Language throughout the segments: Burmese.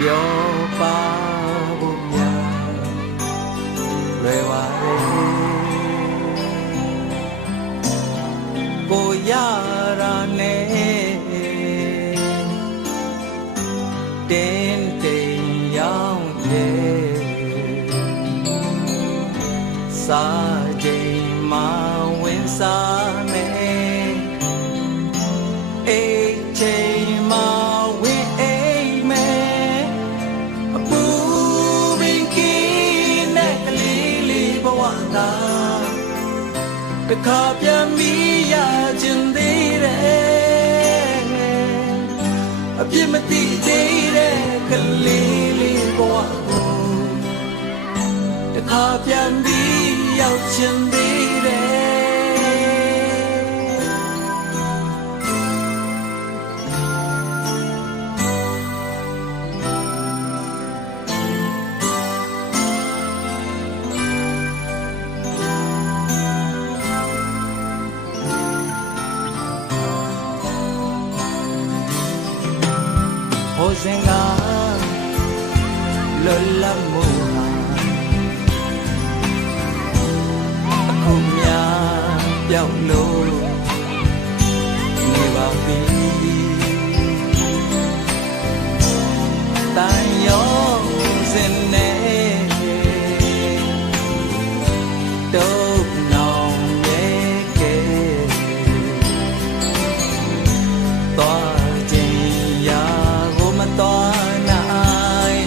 ပြောပါဖို့များလွယ်ပါလေကိုရတာနဲ့တင်းတိမ်ရောက်တယ်စားချိန်မှာဝင်စားမယ်အိတ်ချိန်မှာဝင်အိမ်မယ်အပူပင်ကင်းနဲ့ကလေးလေးဘဝသာတခါပြန်ပြီးရခြင်းသေးတယ်အပြစ်မသိသေးတဲ့ကလေးလေးဘဝကိုတခါပြန်ပြီးရောက်ခြင်းသေးတယ်ဟိုစဉ်ကလွတ်လပ်မှုဟာအခုများပြောင်းလို့နေပါပြီတန်ရောစင်နေတော့နောင်ရဲ့ကဲသွားခြင်းရာကိုမသွားနိုင်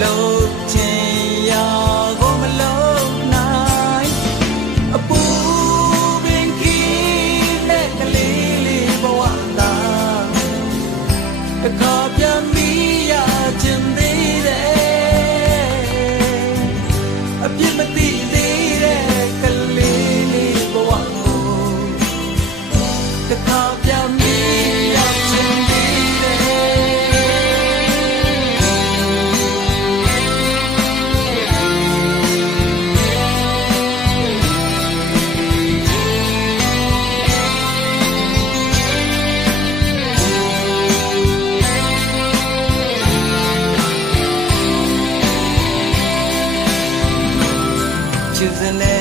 လို့ခြင်းရာကိုမလို့နိုင်အပူပင်ကင်းတဲ့ကလေးလေးဘဝသာတခါပြန်ပြီးရခြင်းသေးတယ်အပြစ်မသိသေးတဲ့ကလေးလေးဘဝကိုတခါပြန်ပြီးရခြင်းသေးတယ်ချစ်စနေ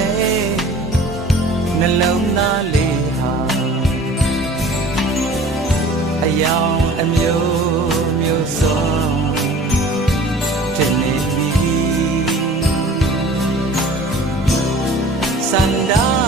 နှလုံးသားလေးဟာအယောင်အမျိုးမျိုးစုံဖြစ်နေပြီစန္ဒာ